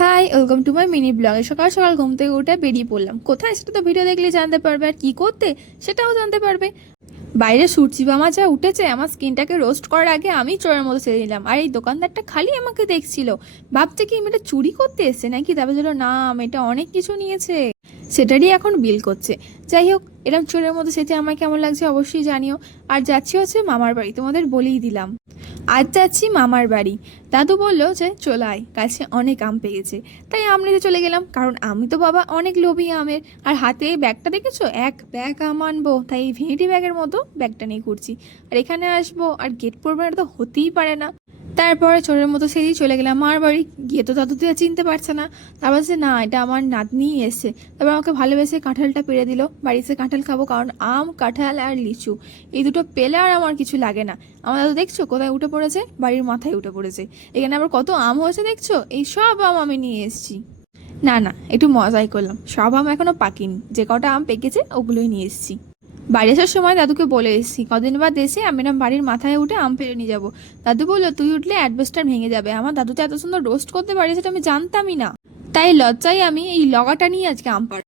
Hi welcome to my mini ব্লগে সকাল সকাল ঘুম থেকে উঠে বেরিয়ে পড়লাম। কোথায়? সেটা তো ভিডিও দেখলে জানতে পারবে। আর কী করতে? সেটাও জানতে পারবে। বাইরে সূর্যি বামা যা উঠেছে, আমার স্কিনটাকে রোস্ট করার আগে আমি চোরের মতো সেরে নিলাম আর এই দোকানদারটা খালি আমাকে দেখছিল। ভাবছে কি মেয়েটা চুরি করতে এসছে নাকি? তারপর যেন না মেয়েটা অনেক কিছু নিয়েছে। সেটারই এখন বিল করছে। যাই হোক এরকম চোরের মধ্যে সেটি আমার কেমন লাগছে অবশ্যই জানিও। আর যাচ্ছি হচ্ছে মামার বাড়ি, তোমাদের বলেই দিলাম। আজ যাচ্ছি মামার বাড়ি। দাদু বলল যে, চলে আয় গাছে অনেক আম পেয়েছে। তাই আম নিতে চলে গেলাম, কারণ আমি তো বাবা অনেক লোভী আমের। আর হাতে এই ব্যাগটা দেখেছ? এক ব্যাগ আম আনব, তাই এই ভেঁটি ব্যাগের মতো ব্যাগটা নিয়ে ঘুরছি। আর এখানে আসব, আর গেট পড়বে তো হতেই পারে না। তারপরে চোরের মতো সেদিই চলে গেলাম। মার বাড়ি গিয়ে তো দাদু তো আর চিনতে পারছে না। তারপর যে না, এটা আমার নাতনি এসছে। তারপর আমাকে ভালোবেসে কাঁঠালটা পেরে দিল। বাড়িতে কাঁঠাল খাব, কারণ আম, কাঁঠাল আর লিচু, এই দুটো পেলে আর আমার কিছু লাগে না। আমার দাদু দেখছ কোথায় উঠে পড়েছে? বাড়ির মাথায় উঠে পড়েছে। এখানে আবার কত আম হয়েছে দেখছ? এই সব আম আমি নিয়ে এসেছি। না না, একটু মজাই করলাম। সব আম এখনও পাকিনি। যে কটা আম পেকেছে, ওগুলোই নিয়ে এসেছি। বাড়ি আসার সময় দাদুকে বলে এসেছি, কদিন বাদ এসে আমি না বাড়ির মাথায় উঠে আম পেরে নিয়ে যাব। দাদু বলল, তুই উঠলে অ্যাডভেস্টার ভেঙে যাবে। আমার দাদু তো এত সুন্দর রোস্ট করতে পারে সেটা আমি জানতামই না। তাই লজ্জায় আমি এই লগাটা নিয়ে আজকে আম পাড়